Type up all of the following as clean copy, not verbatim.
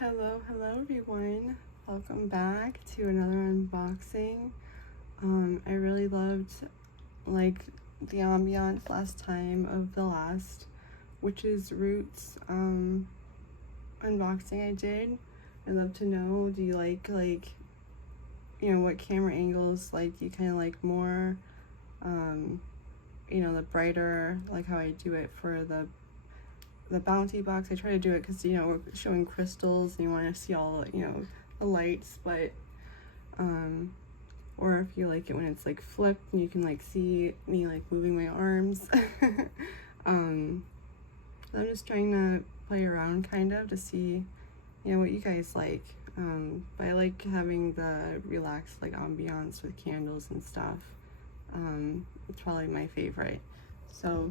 Hello everyone. Welcome back to another unboxing. I really loved like the ambiance last time of the last Witch's Roots unboxing I did. I'd love to know, do you like what camera angles you kind of like more, the brighter, like how I do it for the bounty box. I try to do it because we're showing crystals and you want to see all the lights, but or if you like it when it's like flipped and you can like see me like moving my arms. I'm just trying to play around kind of to see what you guys like, but I like having the relaxed like ambiance with candles and stuff. It's probably my favorite. So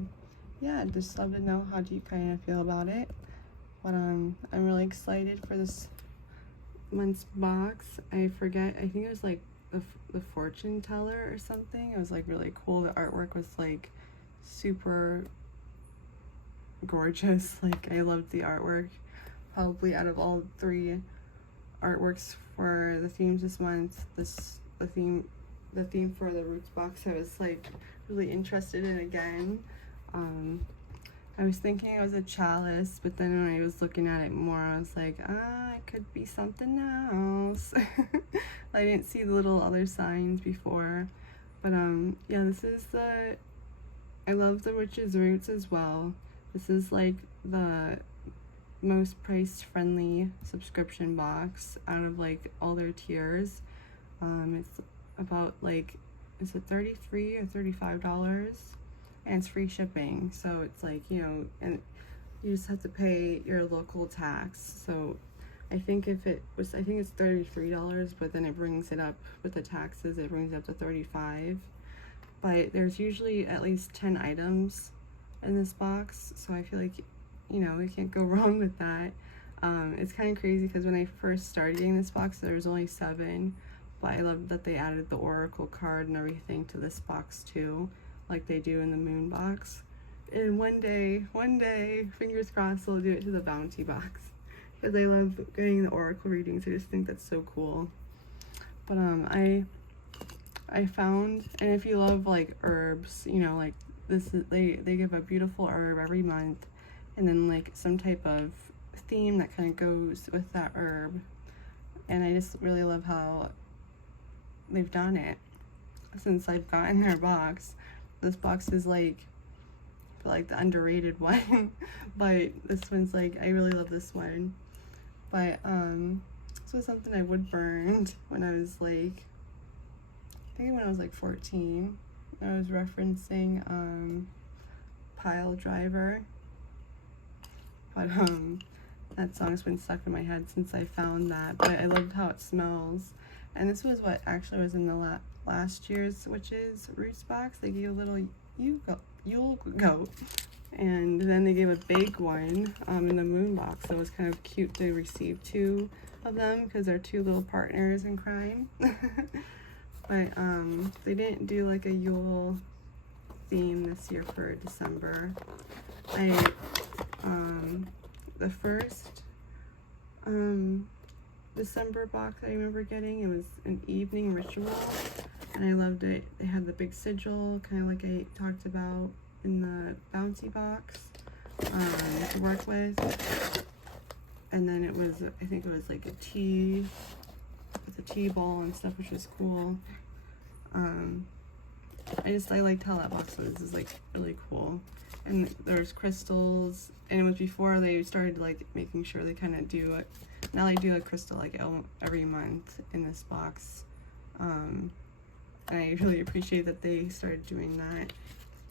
yeah, I'd just love to know, how do you kind of feel about it? But I'm really excited for this month's box. I forget, I think it was like the fortune teller or something. It was like really cool. The artwork was like super gorgeous. Like I loved the artwork. Probably out of all three artworks for the themes this month, the theme for the Roots box I was like really interested in again. I was thinking it was a chalice, but then when I was looking at it more, I was like, it could be something else. I didn't see the little other signs before, but yeah, this is I love the Witch's Roots as well. This is like the most price friendly subscription box out of like all their tiers. It's about like, is it $33 or $35? And it's free shipping, so it's like, and you just have to pay your local tax. So I think I think it's $33, but then it brings it up with the taxes, it brings it up to $35. But there's usually at least 10 items in this box, so I feel like we can't go wrong with that. It's kind of crazy because when I first started getting this box, there was only 7, but I love that they added the oracle card and everything to this box too, like they do in the moon box. And one day, fingers crossed, they'll do it to the bounty box, because I love getting the oracle readings. I just think that's so cool. But I found, and if you love like herbs, like this is, they give a beautiful herb every month, and then like some type of theme that kind of goes with that herb. And I just really love how they've done it since I've gotten their box. This box is like the underrated one, but this one's like, I really love this one. But this was something I wood burned when I was like, I think when I was like 14. I was referencing Pile Driver, but that song's been stuck in my head since I found that. But I loved how it smells, and this was what actually was in the last year's Witch's Roots box. They gave a little Yule goat, and then they gave a big one in the moon box. So it was kind of cute to receive 2 of them because they're 2 little partners in crime. But they didn't do like a Yule theme this year for December. The first December box I remember getting, it was an evening ritual, and I loved it. They had the big sigil, kind of like I talked about in the bouncy box, to work with. And then it was, I think it was like a tea, with a tea bowl and stuff, which was cool. I liked how that box was. This is like really cool. And there's crystals, and it was before they started like making sure they kind of do it. Now they do a crystal like every month in this box. And I really appreciate that they started doing that,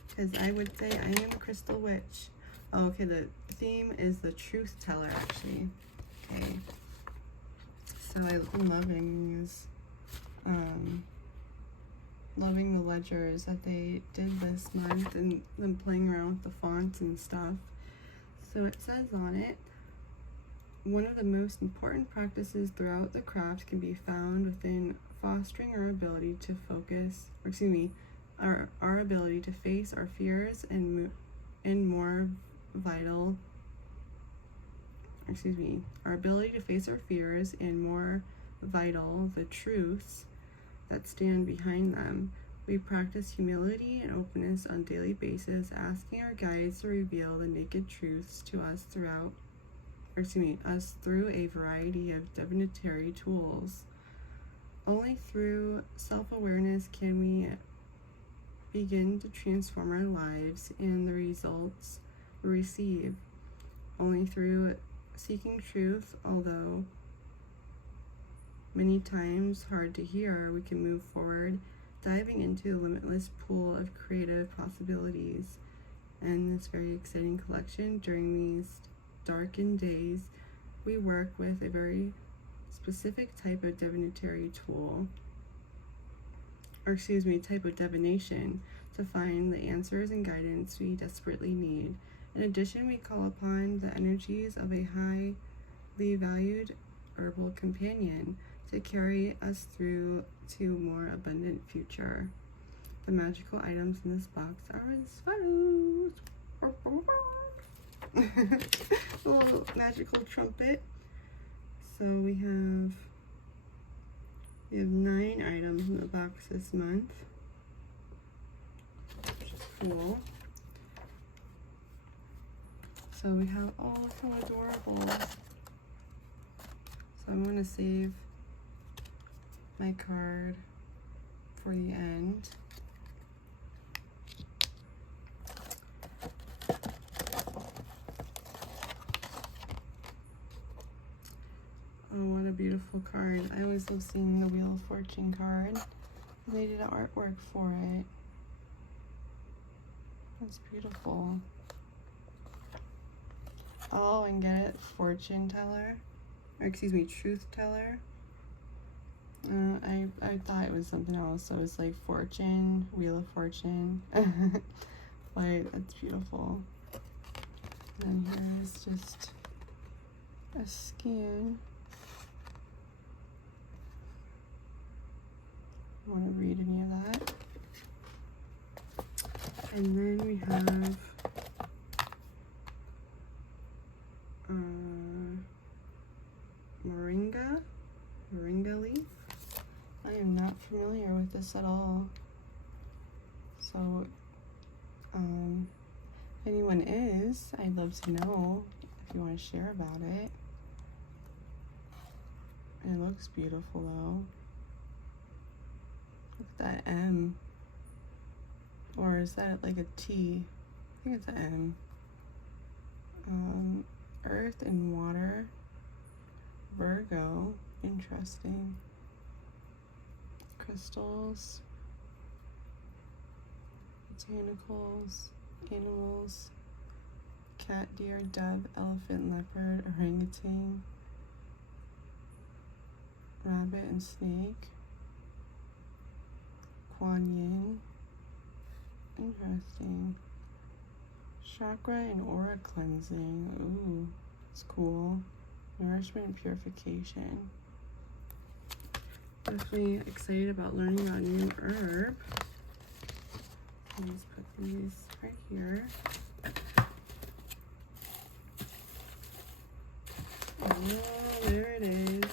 because I would say I am a crystal witch. Oh, okay, the theme is the Truthteller, actually. Okay, so I'm loving these, loving the ledgers that they did this month, and them playing around with the fonts and stuff. So it says on it, one of the most important practices throughout the craft can be found within fostering our ability to focus, or excuse me, our ability to face our fears and more vital our ability to face our fears, and more vital, the truths that stand behind them. We practice humility and openness on a daily basis, asking our guides to reveal the naked truths to us through a variety of divinatory tools. Only through self-awareness can we begin to transform our lives and the results we receive. Only through seeking truth, although many times hard to hear, we can move forward, diving into the limitless pool of creative possibilities. And this very exciting collection, during these darkened days, we work with a very specific type of divinatory tool, type of divination, to find the answers and guidance we desperately need. In addition, we call upon the energies of a highly valued herbal companion to carry us through to a more abundant future. The magical items in this box are as follows. A little magical trumpet. So we have 9 items in the box this month, which is cool. So we have, oh, look how adorable. So I'm going to save my card for the end. Oh, what a beautiful card. I always love seeing the Wheel of Fortune card. They did artwork for it. That's beautiful. Oh, and get it? Fortune teller. Or truth teller. I thought it was something else. So it's like fortune, Wheel of Fortune. But that's beautiful. And here is just a scan. Want to read any of that? And then we have moringa leaf. I am not familiar with this at all. So, if anyone is, I'd love to know if you want to share about it. It looks beautiful though. Look at that M. Or is that like a T? I think it's an M. Earth and water. Virgo. Interesting. Crystals. Botanicals. Animals. Cat, deer, dove, elephant, leopard, orangutan. Rabbit and snake. Kuan Yin. Interesting. Chakra and aura cleansing. Ooh, it's cool. Nourishment and purification. Definitely excited about learning about a new herb. I'll just put these right here. Oh, there it is.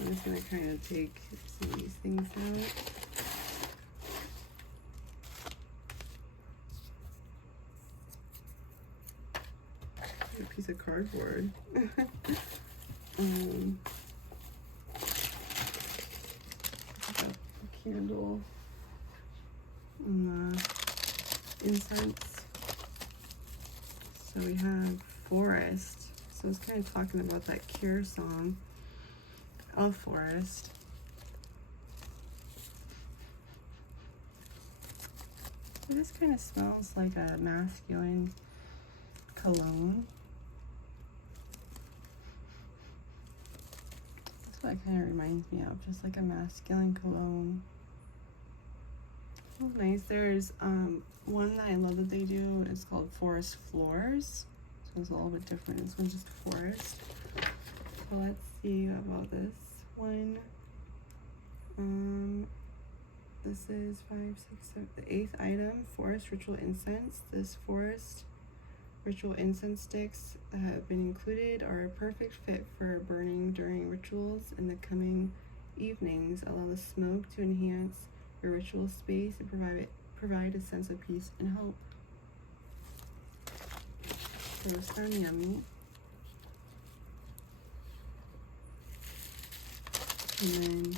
I'm just gonna kind of take some of these things out. A piece of cardboard. A candle and the incense. So we have forest. So it's kind of talking about that Care song of forest. So this kind of smells like a masculine cologne. That's what it kind of reminds me of, just like a masculine cologne. Oh, nice. There's one that I love that they do. It's called Forest Floors. So it's a little bit different. This one's just forest. So let's see about this one. This is 5, 6, 7, the 8th item, forest ritual incense. This forest Ritual incense sticks that have been included are a perfect fit for burning during rituals in the coming evenings. Allow the smoke to enhance your ritual space and provide a sense of peace and hope. So those sound yummy. And then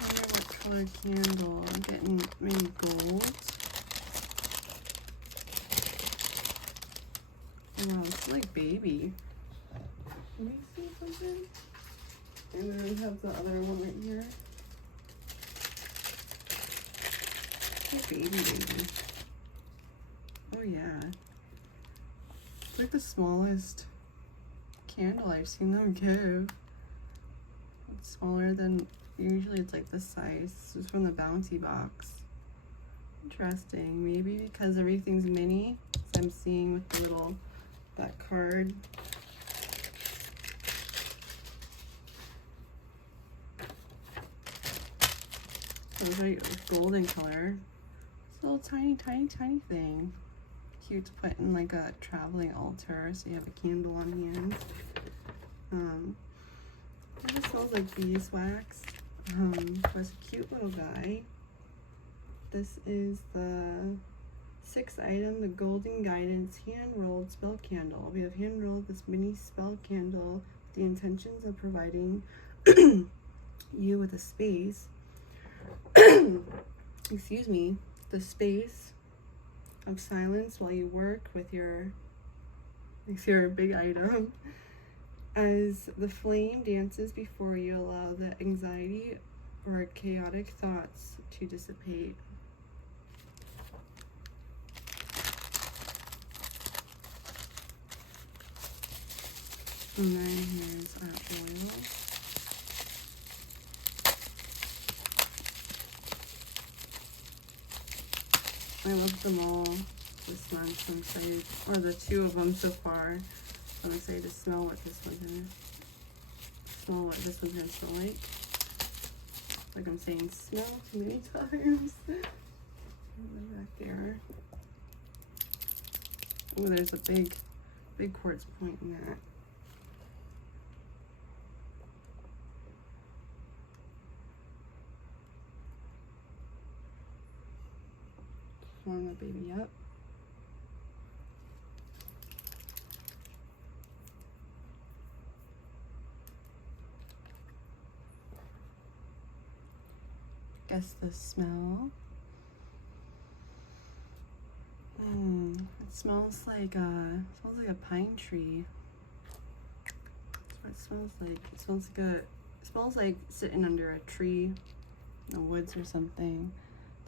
I wonder what color candle. I'm getting maybe gold. Wow, it's like baby. Let me see something. And then we have the other one right here. It's like baby. Oh yeah. It's like the smallest candle I've seen them give. It's smaller than, usually it's like this size. This is from the Bounty box. Interesting. Maybe because everything's mini, as I'm seeing with the little, that card. So it's like golden color. It's a little tiny thing. Cute to put in like a traveling altar, so you have a candle on hand. It smells like beeswax. It's a cute little guy. This is the 6th item, the Golden Guidance hand-rolled spell candle. We have hand-rolled this mini spell candle with the intentions of providing you with a space. Excuse me, the space of silence while you work with your big item. As the flame dances before you, allow the anxiety or chaotic thoughts to dissipate. And then here's our oil. I love them all this month. I'm excited, or the 2 of them so far. I'm excited to smell what this one's gonna smell like. Like I'm saying smell too many times. Back there. Oh, there's a big quartz point in that. Warm the baby up. Guess the smell. It smells like a pine tree. That's what it smells like. It smells like sitting under a tree in the woods or something.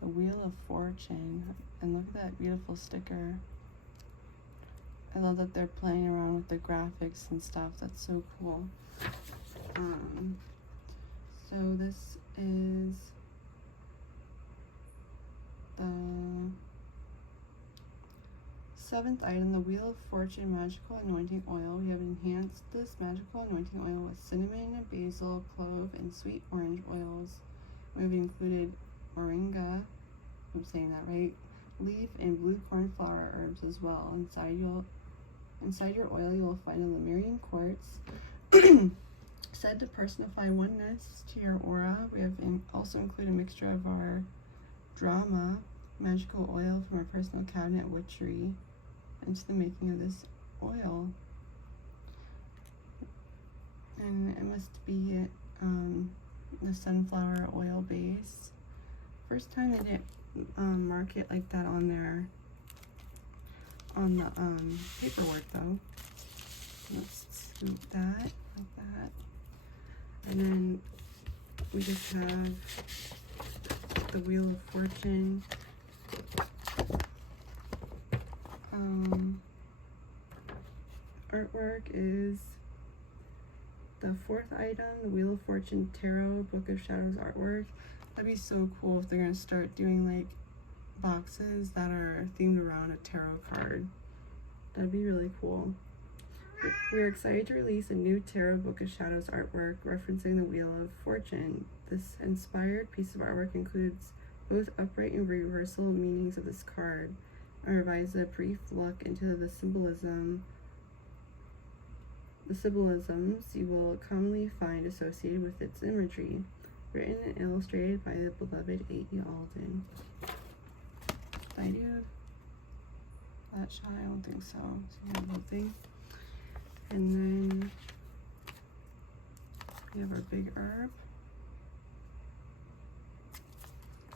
The Wheel of Fortune. And look at that beautiful sticker. I love that they're playing around with the graphics and stuff. That's so cool. So this is the 7th item, the Wheel of Fortune Magical Anointing Oil. We have enhanced this magical anointing oil with cinnamon, basil, clove, and sweet orange oils. We've included moringa, I'm saying that right, leaf, and blue cornflower herbs as well. Inside your oil, you will find a Lemurian quartz, said to personify oneness to your aura. We have also included a mixture of our drama magical oil from our personal cabinet witchery into the making of this oil. And it must be the sunflower oil base. First time they didn't mark it like that on the paperwork though. Let's scoop that like that. And then we just have the Wheel of Fortune. Artwork is the 4th item, the Wheel of Fortune Tarot Book of Shadows artwork. That'd be so cool if they're gonna start doing like boxes that are themed around a tarot card. That'd be really cool. We're excited to release a new Tarot Book of Shadows artwork referencing the Wheel of Fortune. This inspired piece of artwork includes both upright and reversal meanings of this card. or revise a brief look into the symbolisms you will commonly find associated with its imagery, written and illustrated by the beloved A.E. Alden. Did I do that shot? I don't think so. So we have one thing. And then we have our big herb.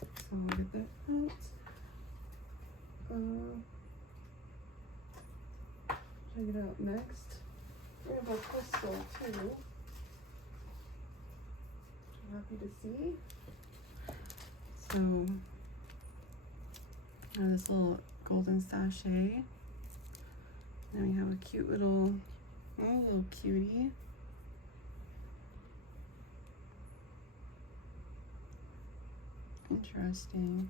So we'll get that out. Check it out next. We have a crystal too. I'm happy to see. So we have this little golden sachet. Then we have a cute little cutie. Interesting.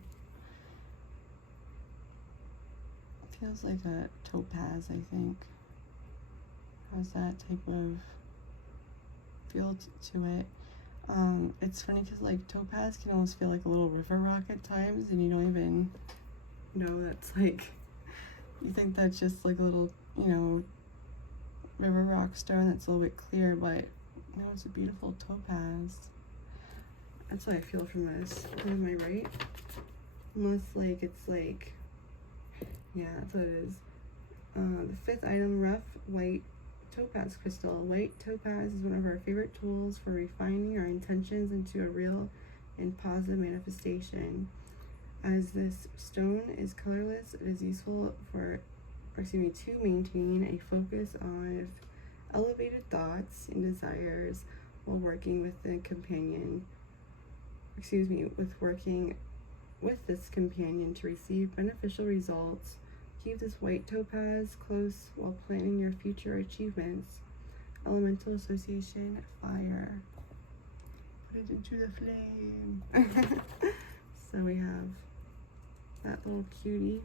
It feels like a topaz, I think. Has that type of feel to it. It's funny because like topaz can almost feel like a little river rock at times, and you don't even know that's like, you think that's just like a little, you know, river rock stone that's a little bit clear, but no, it's a beautiful topaz. That's what I feel from this. Am I right? Unless like it's like, yeah, that's what it is. The fifth item, rough white topaz crystal. White topaz is one of our favorite tools for refining our intentions into a real and positive manifestation. As this stone is colorless, it is useful to maintain a focus on elevated thoughts and desires while working with the companion. Working with this companion to receive beneficial results. Keep this white topaz close while planning your future achievements. Elemental association, fire. Put it into the flame. So we have that little cutie.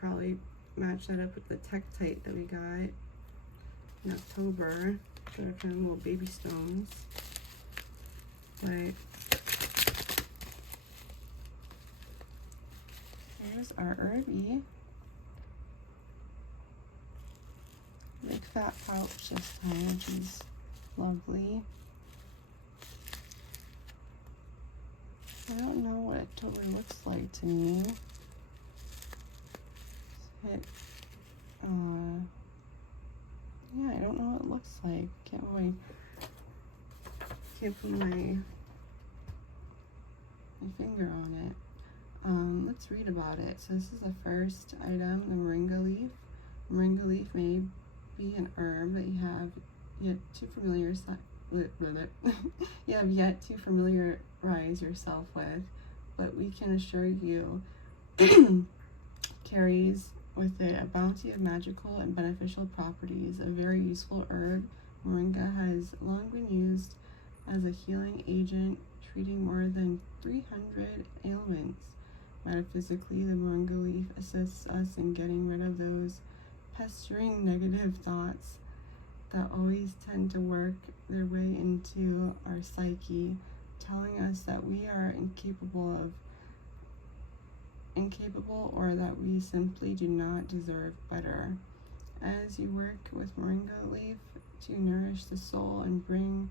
Probably match that up with the Tektite that we got in October. So they're kind of little baby stones. But here's our herby. Big fat pouch this time, which is lovely. I don't know what it totally looks like to me. Yeah, I don't know what it looks like. Can't put my finger on it. Let's read about it. So this is the first item, the moringa leaf. Moringa leaf may be an herb that you have yet to familiarize yourself with, but we can assure you carries with it a bounty of magical and beneficial properties. A very useful herb, moringa has long been used as a healing agent, treating more than 300 ailments. Metaphysically, the moringa leaf assists us in getting rid of those pestering negative thoughts that always tend to work their way into our psyche, telling us that we are incapable or that we simply do not deserve better. As you work with moringa leaf to nourish the soul and bring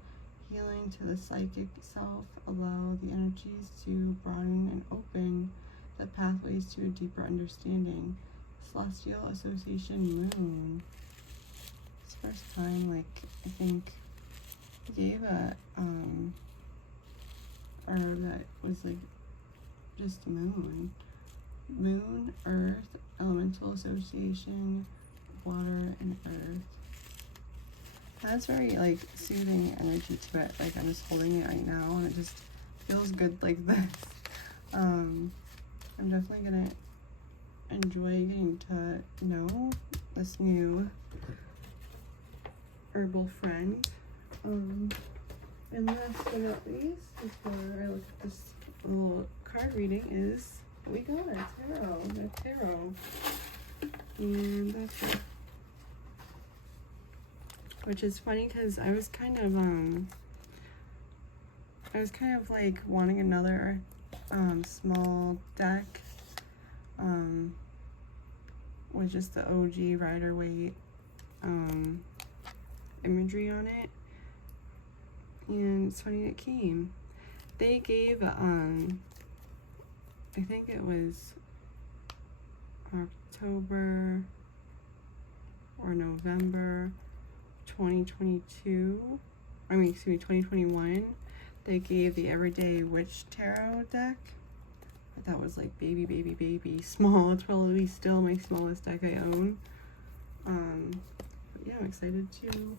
healing to the psychic self, allow the energies to broaden and open the pathways to a deeper understanding. Celestial Association Moon. It's the first time, like, I think gave a herb that was like just moon, earth, elemental association, water, and earth. That's very like soothing energy to it. Like I'm just holding it right now and it just feels good like this. I'm definitely gonna enjoy getting to know this new herbal friend. And last but not least, before I look at this little card reading, is we got a tarot, and that's it. Which is funny because I was kind of like wanting another small deck with just the OG Rider-Waite imagery on it. And it's funny it came. They gave I think it was October or November 2022. I mean, excuse me, 2021. They gave the Everyday Witch Tarot deck. That was like baby small. It's probably still my smallest deck I own. But yeah, I'm excited to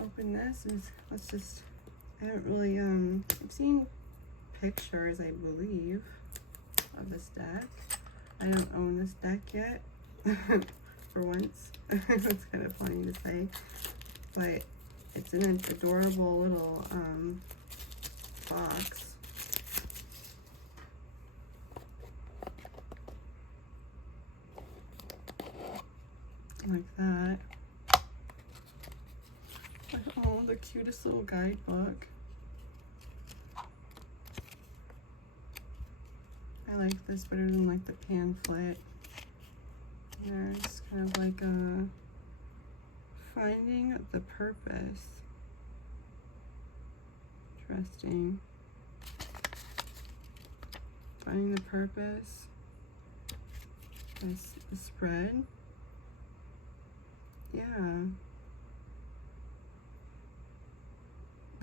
open this. Let's just, I haven't really I've seen pictures, I believe, of this deck. I don't own this deck yet. For once. It's kind of funny to say, but it's in an adorable little box. Like that. Oh, the cutest little guidebook. I like this better than like the pamphlet. There's kind of like a finding the purpose. Interesting. Finding the purpose. This the spread. Yeah.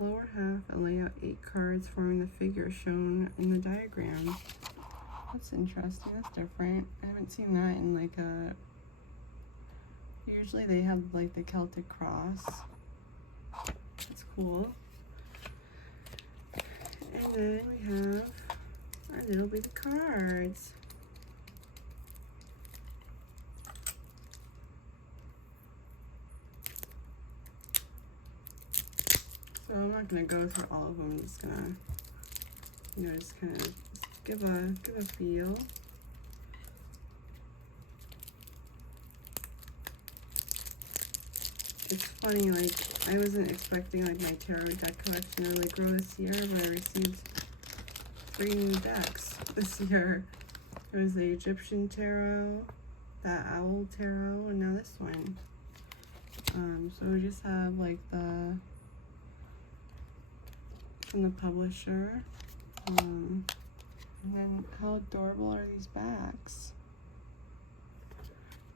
Lower half and lay out 8 cards forming the figure shown in the diagram. That's interesting. That's different. I haven't seen that in like a... Usually they have like the Celtic cross. That's cool. And then we have our little baby cards. So I'm not gonna go through all of them. I'm just gonna, you know, just kind of give a feel. It's funny, like I wasn't expecting like my tarot deck collection to really grow this year, but I received 3 new decks this year. There was the Egyptian tarot, that owl tarot, and now this one. So we just have like the from the publisher. And then how adorable are these backs?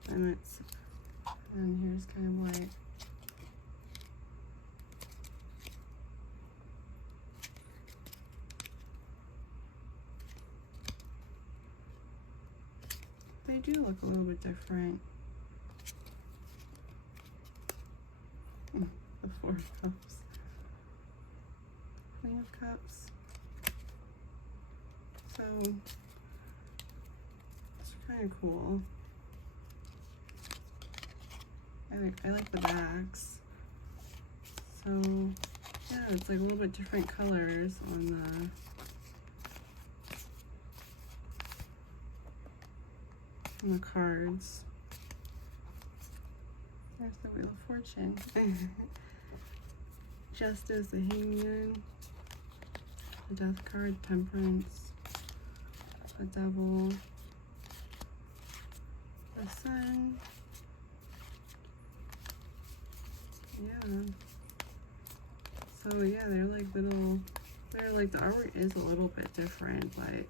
And here's kind of like they do look a little bit different. The 4 of Cups. Queen of Cups. So it's kind of cool. I like the backs. So yeah, it's like a little bit different colors on the cards. There's the Wheel of Fortune. Justice, the Hangman, the Death card, Temperance, the Devil, the Sun. Yeah. So yeah, they're like little, the artwork is a little bit different, but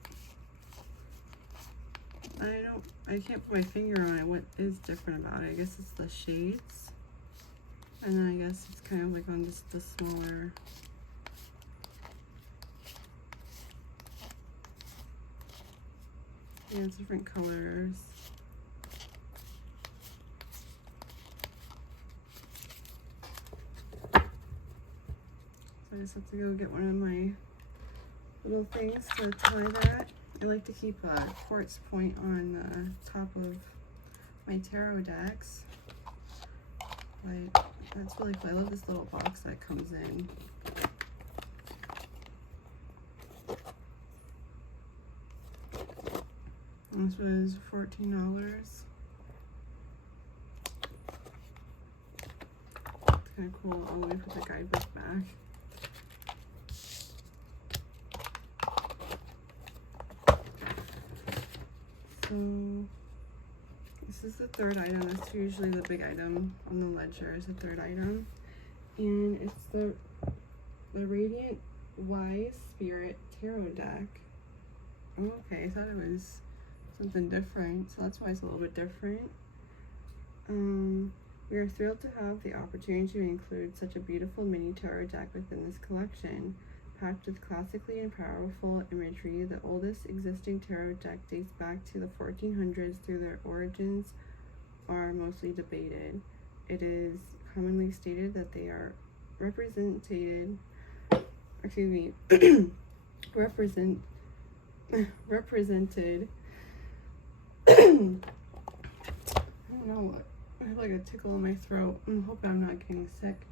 I can't put my finger on it. What is different about it? I guess it's the shades. And then I guess it's kind of like on just the smaller. Yeah, it's different colors. So I just have to go get one of my little things to tie that. I like to keep a quartz point on the top of my tarot decks. Like, that's really cool. I love this little box that comes in. And this was $14. It's kind of cool. Oh, let me put the guidebook back. So this is the third item. That's usually the big item on the ledger, is the third item. And it's the Radiant Wise Spirit Tarot deck. Oh, okay, I thought it was something different, so that's why it's a little bit different. We are thrilled to have the opportunity to include such a beautiful mini tarot deck within this collection. Packed with classically and powerful imagery, the oldest existing tarot deck dates back to the 1400s, though their origins are mostly debated. It is commonly stated that they are represented I don't know what. I have like a tickle in my throat. I hope I'm not getting sick.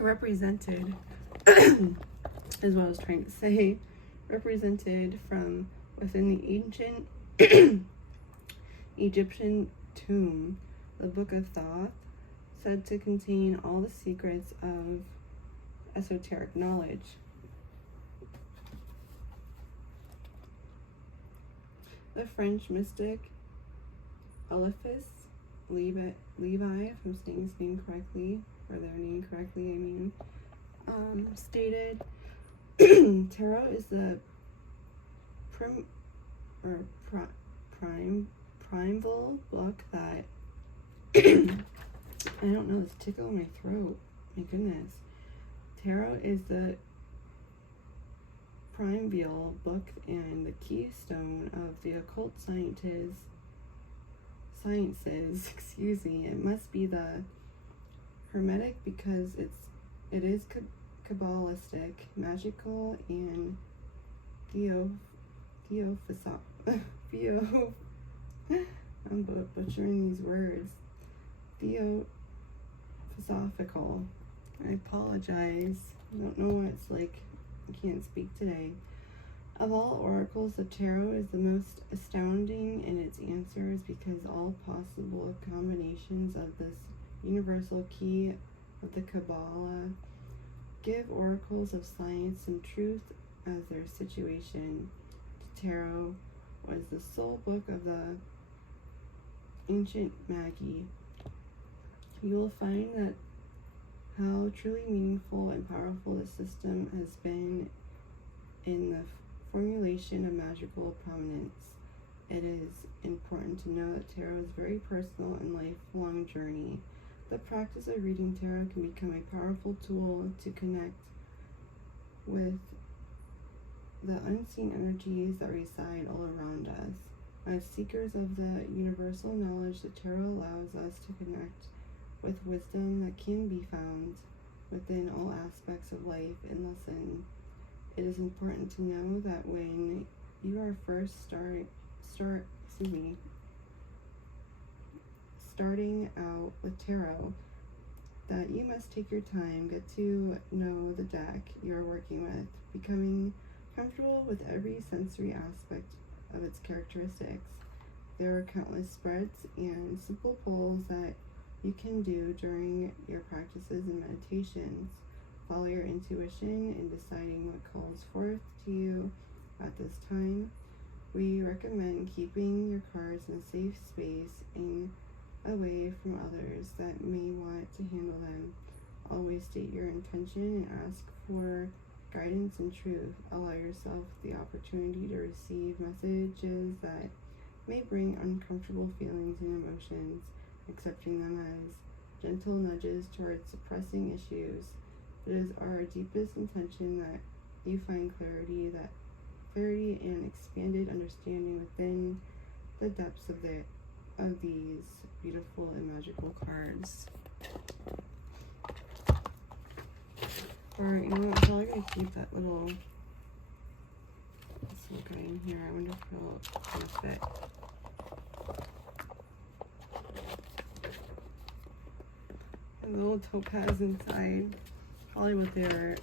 Represented is what I was trying to say. Represented from within the ancient Egyptian tomb, the Book of Thoth, said to contain all the secrets of esoteric knowledge. The French mystic Eliphas Levi, if I'm saying his name correctly, or their name correctly, I mean, stated tarot is the primeval book that I don't know, this tickle in my throat. My goodness. Tarot is the primeval book and the keystone of the occult sciences. Excuse me. It must be the Hermetic because it is Kabbalistic, magical, and I'm butchering these words. Theosophical. I apologize. I don't know what it's like. I can't speak today. Of all oracles, the tarot is the most astounding in its answers because all possible combinations of this universal key of the Kabbalah give oracles of science and truth as their situation. The tarot was the sole book of the ancient Magi. You will find that how truly meaningful and powerful the system has been in the formulation of magical prominence. It is important to know that tarot is a very personal and lifelong journey. The practice of reading tarot can become a powerful tool to connect with the unseen energies that reside all around us. As seekers of the universal knowledge, the tarot allows us to connect with wisdom that can be found within all aspects of life and lesson. It is important to know that when you are first starting out with tarot, that you must take your time, get to know the deck you're working with, becoming comfortable with every sensory aspect of its characteristics. There are countless spreads and simple pulls that you can do during your practices and meditations. Follow your intuition in deciding what calls forth to you at this time. We recommend keeping your cards in a safe space and away from others that may want to handle them. Always state your intention and ask for guidance and truth. Allow yourself the opportunity to receive messages that may bring uncomfortable feelings and emotions, accepting them as gentle nudges towards suppressing issues. It is our deepest intention that you find clarity and expanded understanding within the depths of these beautiful and magical cards. Or, you know what, I'm probably going to keep that little, this little guy in here. I wonder if it'll fit. And the little topaz inside. Probably what they were,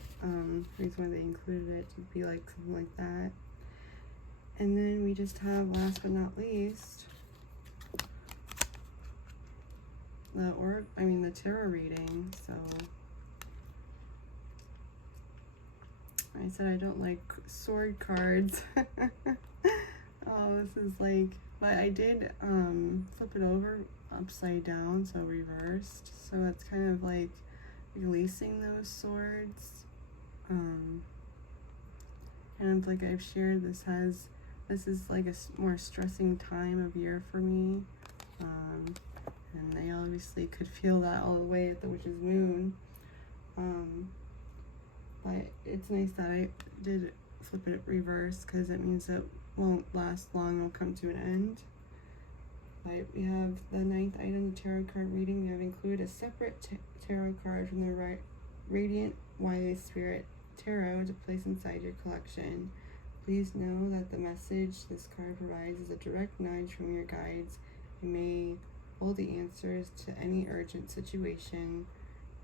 reason why they included it, to be like something like that. And then we just have, last but not least, the tarot reading. So I I said I don't like sword cards. Oh, this is like, but I did flip it over upside down, so reversed. So it's kind of like releasing those swords. Kind of like I've shared, this is like a more stressing time of year for me. And I obviously could feel that all the way at the witch's moon. But it's nice that I did flip it reverse, because it means it won't last long, it'll come to an end. But we have the 9th item, the tarot card reading. We have included a separate tarot card from the Radiant Wise Spirit Tarot to place inside your collection. Please know that the message this card provides is a direct nudge from your guides. You may hold the answers to any urgent situation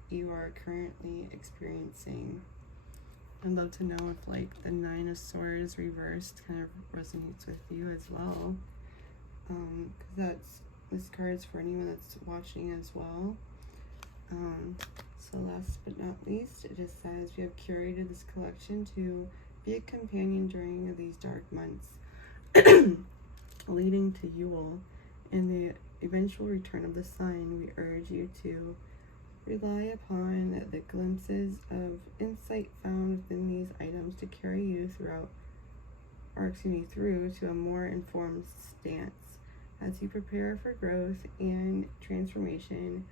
you are currently experiencing. I'd love to know if like the 9 of Swords reversed kind of resonates with you as well. Because this card's for anyone that's watching as well. So last but not least, it just says we have curated this collection to be a companion during these dark months leading to Yule and the eventual return of the sun. We urge you to rely upon the glimpses of insight found within these items to carry you through to a more informed stance. As you prepare for growth and transformation,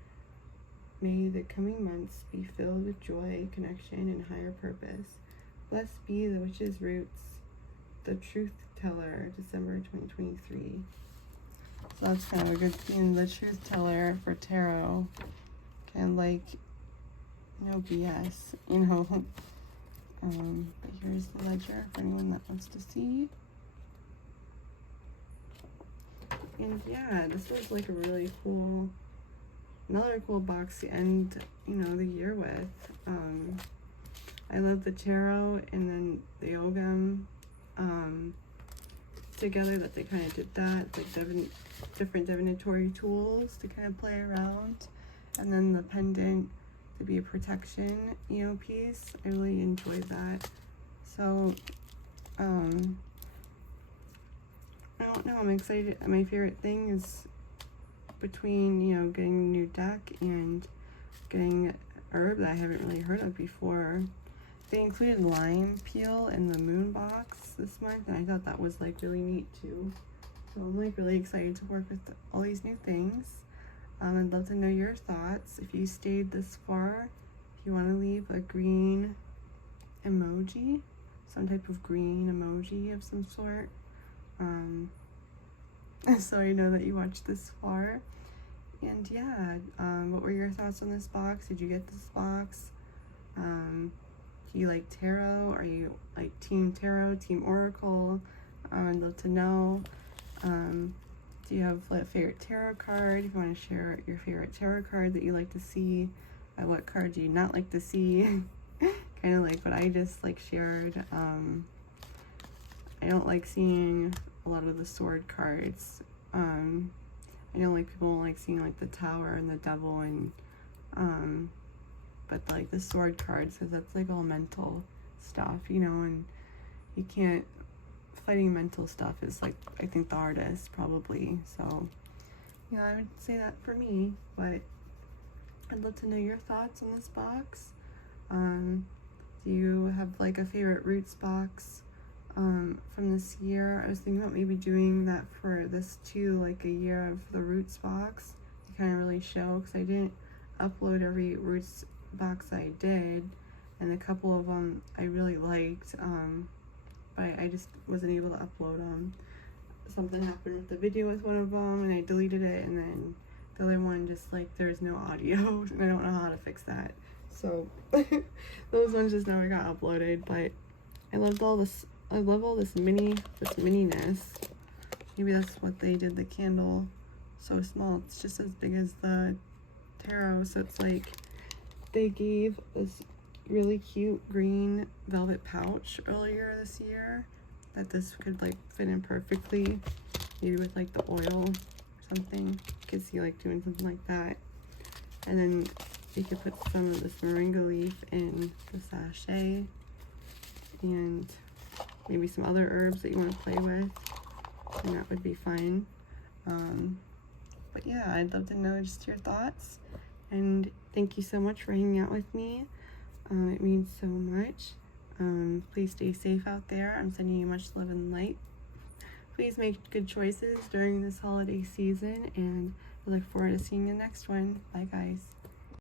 may the coming months be filled with joy, connection, and higher purpose. Blessed be the Witch's Roots, the Truthteller, December 2023. So that's kind of a good theme, the Truthteller for tarot. Kind of like, no BS, you know. But here's the ledger for anyone that wants to see. And yeah, this was like a really cool, another cool box to end, you know, the year with. I love the tarot and then the Ogam together, that they kind of did that, like different divinatory tools to kind of play around. And then the pendant to be a protection, you know, piece. I really enjoyed that. So, I don't know, I'm excited. My favorite thing is between, you know, getting a new deck and getting herb that I haven't really heard of before. They included lime peel in the moon box this month, and I thought that was like really neat too. So I'm like really excited to work with all these new things. I'd love to know your thoughts. If you stayed this far, if you want to leave a green emoji, some type of green emoji of some sort, so I know that you watched this far. And yeah, what were your thoughts on this box? Did you get this box? Do you like tarot? Are you like team tarot, team oracle? I'd love to know. Do you have a favorite tarot card? If you want to share your favorite tarot card that you like to see, what card do you not like to see? Kind of like what I just like shared. I don't like seeing a lot of the sword cards. I know like people don't like seeing like the Tower and the Devil and but like the sword cards, because that's like all mental stuff, you know, and you can't, fighting mental stuff is like, I think, the hardest probably. So yeah, I would say that for me, but I'd love to know your thoughts on this box. Do you have like a favorite roots box from this year? I was thinking about maybe doing that for this too, like a year of the roots box to kind of really show, because I didn't upload every roots box I did, and a couple of them I really liked, but I just wasn't able to upload them. Something happened with the video with one of them and I deleted it, and then the other one just like there's no audio and I don't know how to fix that, so those ones just never got uploaded. But I love all this mininess. Maybe that's what they did, the candle so small, it's just as big as the tarot. So it's like they gave this really cute green velvet pouch earlier this year that this could like fit in perfectly, maybe with like the oil or something. You could see like doing something like that, and then you could put some of this moringa leaf in the sachet and maybe some other herbs that you want to play with, and that would be fine. But yeah, I'd love to know just your thoughts, and thank you so much for hanging out with me. It means so much. Please stay safe out there. I'm sending you much love and light. Please make good choices during this holiday season, and I look forward to seeing you next one. Bye, guys.